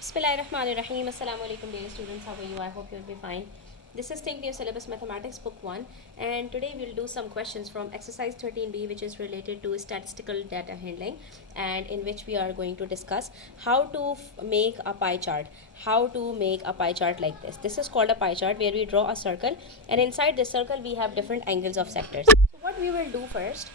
Bismillahirrahmanirrahim. Assalamu alaikum dear students. How are you? I hope you'll be fine. This is Think New Syllabus Mathematics Book 1, and today we'll do some questions from exercise 13b, which is related to statistical data handling, and in which we are going to discuss how to make a pie chart. How to make a pie chart like this. This is called a pie chart, where we draw a circle, and inside this circle we have different angles of sectors. So what we will do first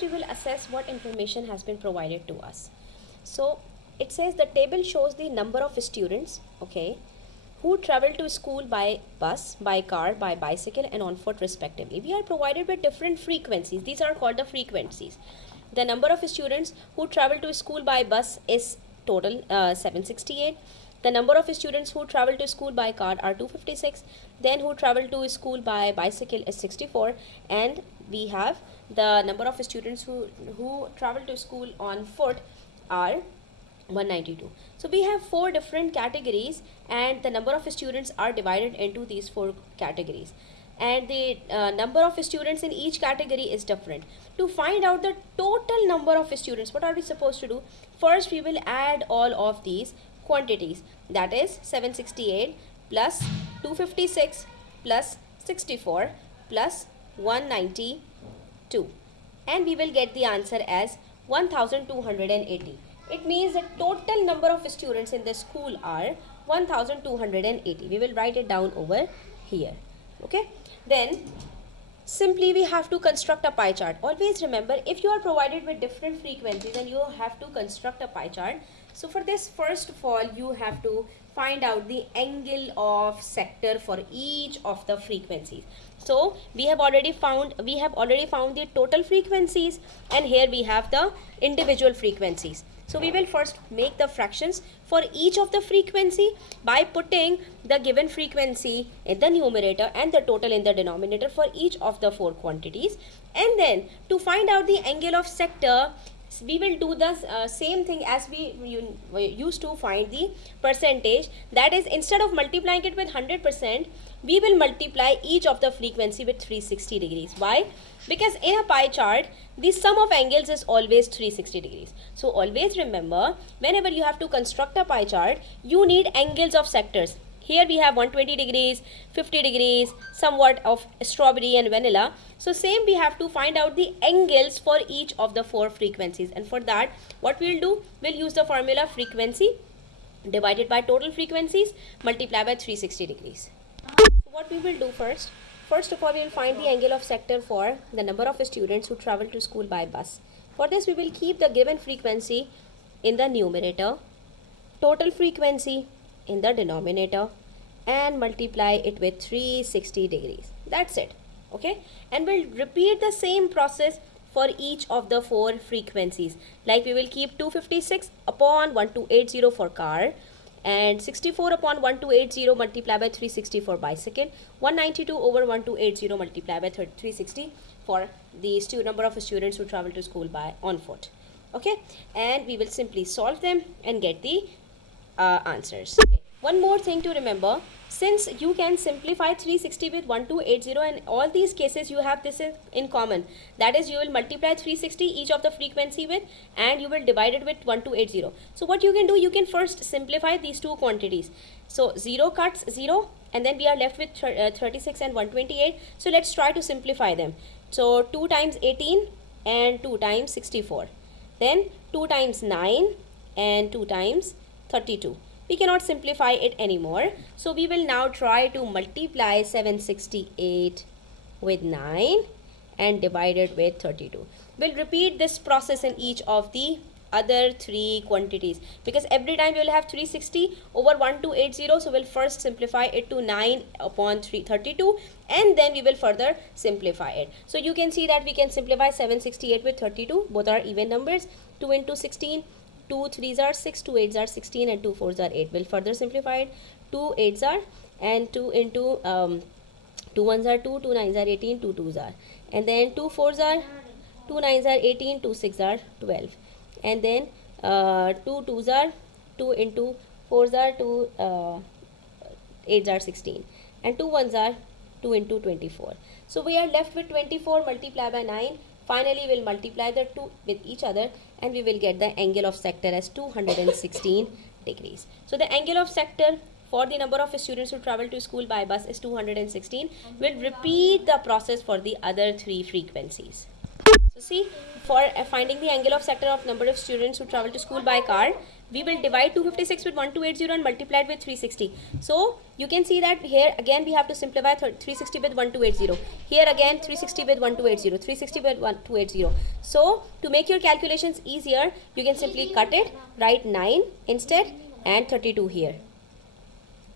we will assess what information has been provided to us. So it says the table shows the number of students, okay, who travel to school by bus, by car, by bicycle, and on foot respectively. We are provided with different frequencies. These are called the frequencies. The number of students who travel to school by bus is total 768. The number of students who travel to school by car are 256. Then who travel to school by bicycle is 64. And we have the number of students who travel to school on foot are 192. So we have four different categories, and the number of students are divided into these four categories, and the number of students in each category is different. To find out the total number of students, what are we supposed to do? First we will add all of these quantities, that is 768 plus 256 plus 64 plus 192, and we will get the answer as 1280. It means the total number of students in the school are 1280. We will write it down over here. Okay. Then simply we have to construct a pie chart. Always remember, if you are provided with different frequencies, then you have to construct a pie chart. So for this, first of all, you have to find out the angle of sector for each of the frequencies. So we have already found the total frequencies, and here we have the individual frequencies. So we will first make the fractions for each of the frequency by putting the given frequency in the numerator and the total in the denominator for each of the four quantities. And then to find out the angle of sector, we will do the same thing as we used to find the percentage. That is, instead of multiplying it with 100%, we will multiply each of the frequency with 360 degrees. Why? Because in a pie chart, the sum of angles is always 360 degrees. So always remember, whenever you have to construct a pie chart, you need angles of sectors. Here we have 120 degrees, 50 degrees, somewhat of strawberry and vanilla. So same, we have to find out the angles for each of the four frequencies. And for that, what we'll do, we'll use the formula frequency divided by total frequencies multiplied by 360 degrees. So what we will do first of all, we will find the angle of sector for the number of students who travel to school by bus. For this, we will keep the given frequency in the numerator, total frequency in the denominator, and multiply it with 360 degrees. That's it. Okay, and we'll repeat the same process for each of the four frequencies. Like we will keep 256 upon 1280 for car, and 64 upon 1280 multiplied by 360 for bicycle, 192 over 1280 multiplied by 360 for the number of students who travel to school by on foot. Okay, and we will simply solve them and get the answers. Okay. One more thing to remember, since you can simplify 360 with 1280, and all these cases you have this in common, that is, you will multiply 360 each of the frequency with, and you will divide it with 1280. So what you can do, you can first simplify these two quantities. So 0 cuts 0, and then we are left with 36 and 128. So let's try to simplify them. So 2 times 18 and 2 times 64, then 2 times 9 and 2 times 32. We cannot simplify it anymore. So we will now try to multiply 768 with 9 and divide it with 32. We'll repeat this process in each of the other three quantities, because every time we will have 360 over 1280. So we'll first simplify it to 9 upon 32, and then we will further simplify it. So you can see that we can simplify 768 with 32. Both are even numbers. 2 into 16, 2 3s are 6, 2 8s are 16, and 2 4s are 8. We'll further simplify it. 2 8s are, and 2 into 2 1s are 2, 2 9s are 18, 2 2s are, and then 2 4s are, 2 9s are 18, 2 6s are 12, and then 2 2s are, 2 into 4s are 2, 8s are 16, and 2 1s are 2 into 24. So we are left with 24 multiplied by 9. Finally, we'll multiply the two with each other, and we will get the angle of sector as 216 degrees. So the angle of sector for the number of students who travel to school by bus is 216. We'll repeat the process for the other three frequencies. So see, for finding the angle of sector of number of students who travel to school by car, we will divide 256 with 1280 and multiply it with 360. So you can see that here again we have to simplify 360 with 1280. Here again 360 with 1280, 360 with 1280. So to make your calculations easier, you can simply cut it, write 9 instead and 32 here.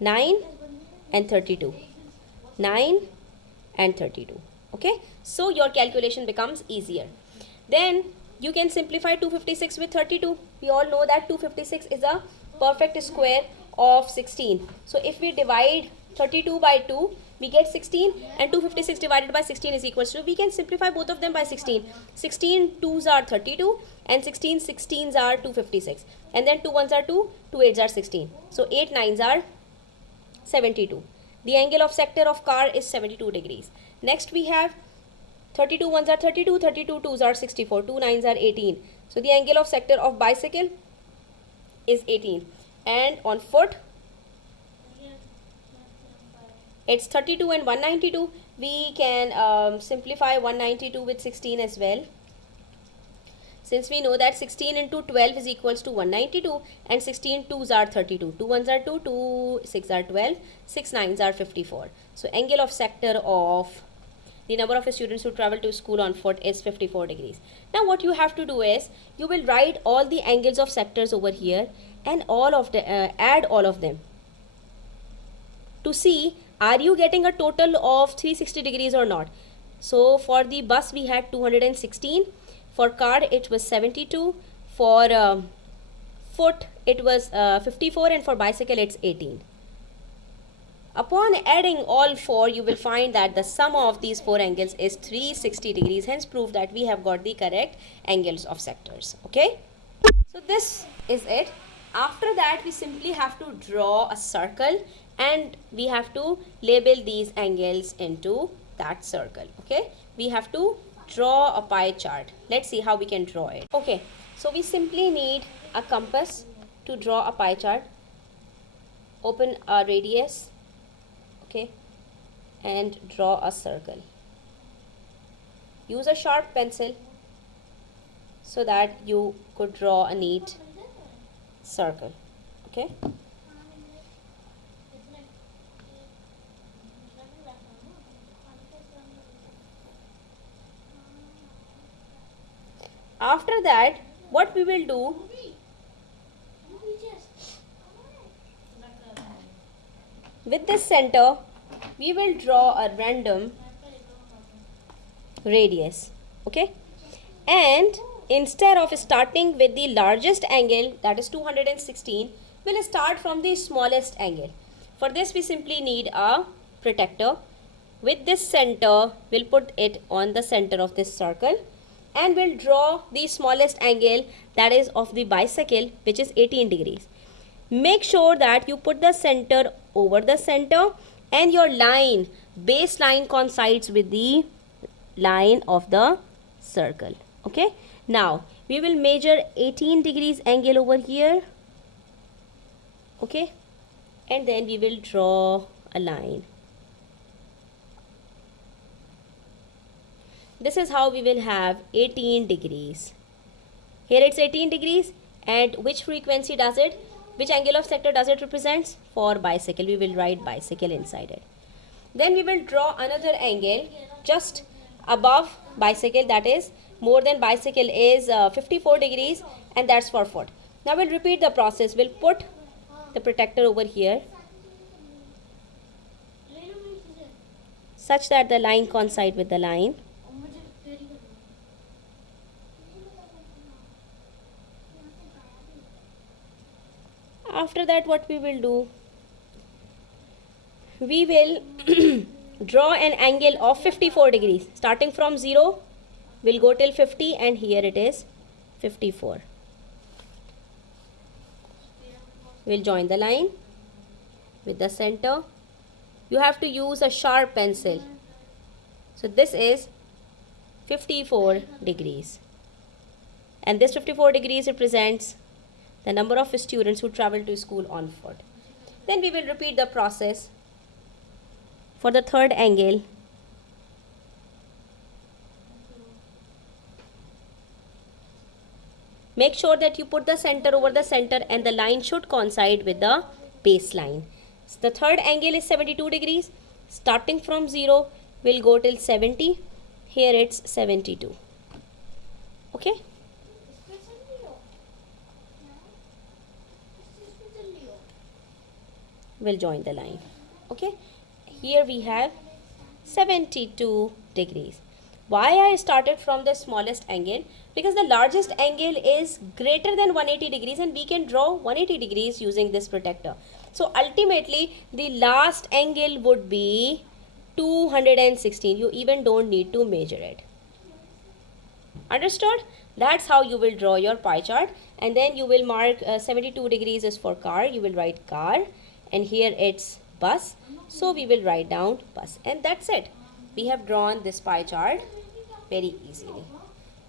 9 and 32. 9 and 32. Okay, so your calculation becomes easier. Then you can simplify 256 with 32. We all know that 256 is a perfect square of 16. So if we divide 32 by 2, we get 16, and 256 divided by 16 is equals to, we can simplify both of them by 16. 16 2s are 32 and 16 16s are 256, and then 2 1s are 2, 2 8s are 16. So 8 9s are 72. The angle of sector of car is 72 degrees. Next we have 32 1s are 32, 32 2s are 64, 2 9s are 18. So the angle of sector of bicycle is 18. And on foot, it's 32 and 192. We can simplify 192 with 16 as well. Since we know that 16 into 12 is equals to 192, and 16 2s are 32. 2 1s are 2, 2 6 are 12, 6 9s are 54. So angle of sector of the number of students who travel to school on foot is 54 degrees. Now what you have to do is, you will write all the angles of sectors over here and all of the add all of them to see are you getting a total of 360 degrees or not. So for the bus we had 216, for car it was 72, for foot it was 54, and for bicycle it's 18. Upon adding all four, you will find that the sum of these four angles is 360 degrees. Hence prove that we have got the correct angles of sectors. Okay. So this is it. After that, we simply have to draw a circle and we have to label these angles into that circle. Okay. We have to draw a pie chart. Let's see how we can draw it. Okay. So we simply need a compass to draw a pie chart. Open a radius. Okay, and draw a circle. Use a sharp pencil so that you could draw a neat circle. Okay. After that, what we will do, with this center, we will draw a random radius. Okay. And instead of starting with the largest angle, that is 216, we'll start from the smallest angle. For this, we simply need a protractor. With this center, we'll put it on the center of this circle and we'll draw the smallest angle, that is of the bicycle, which is 18 degrees. Make sure that you put the center over the center and your line, baseline coincides with the line of the circle. Okay. Now we will measure 18 degrees angle over here. Okay. And then we will draw a line. This is how we will have 18 degrees. Here it's 18 degrees, and which frequency does it? Which angle of sector does it represent? For bicycle, we will write bicycle inside it. Then we will draw another angle just above bicycle, that is more than bicycle is 54 degrees, and that's for foot. Now we'll repeat the process. We'll put the protractor over here such that the line coincide with the line. After that, what we will do, we will draw an angle of 54 degrees. Starting from 0, we'll go till 50, and here it is 54. We'll join the line with the center. You have to use a sharp pencil. So this is 54 degrees. And this 54 degrees represents the number of students who travel to school on foot. Then we will repeat the process for the third angle. Make sure that you put the center over the center and the line should coincide with the baseline. So the third angle is 72 degrees. Starting from 0, we'll go till 70. Here it's 72. Okay? We'll join the line. Okay? Here we have 72 degrees. Why I started from the smallest angle? Because the largest angle is greater than 180 degrees and we can draw 180 degrees using this protector. So ultimately the last angle would be 216. You even don't need to measure it. Understood? That's how you will draw your pie chart, and then you will mark 72 degrees is for car. You will write car, and here it's bus. So we will write down bus, and that's it. We have drawn this pie chart very easily.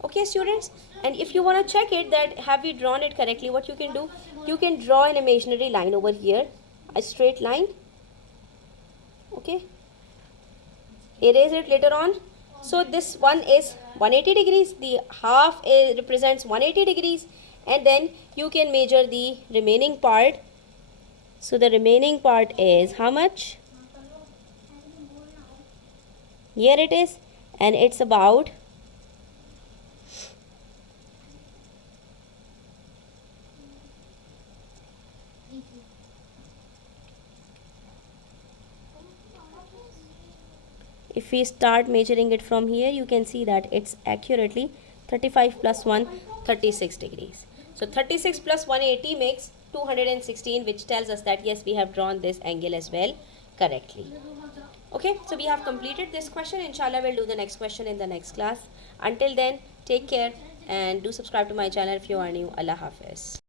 Okay, students, and if you want to check it that have we drawn it correctly, what you can do, you can draw an imaginary line over here, a straight line. Okay, erase it later on. So this one is 180 degrees, the half represents 180 degrees, and then you can measure the remaining part. So the remaining part is how much? Here it is, and it's about 'If we start measuring it from here, you can see that it's accurately 35 plus 1, 36 degrees. So 36 plus 180 makes 216, which tells us that yes, we have drawn this angle as well correctly. Okay, so we have completed this question. Inshallah, we'll do the next question in the next class. Until then, take care and do subscribe to my channel if you are new. Allah Hafiz.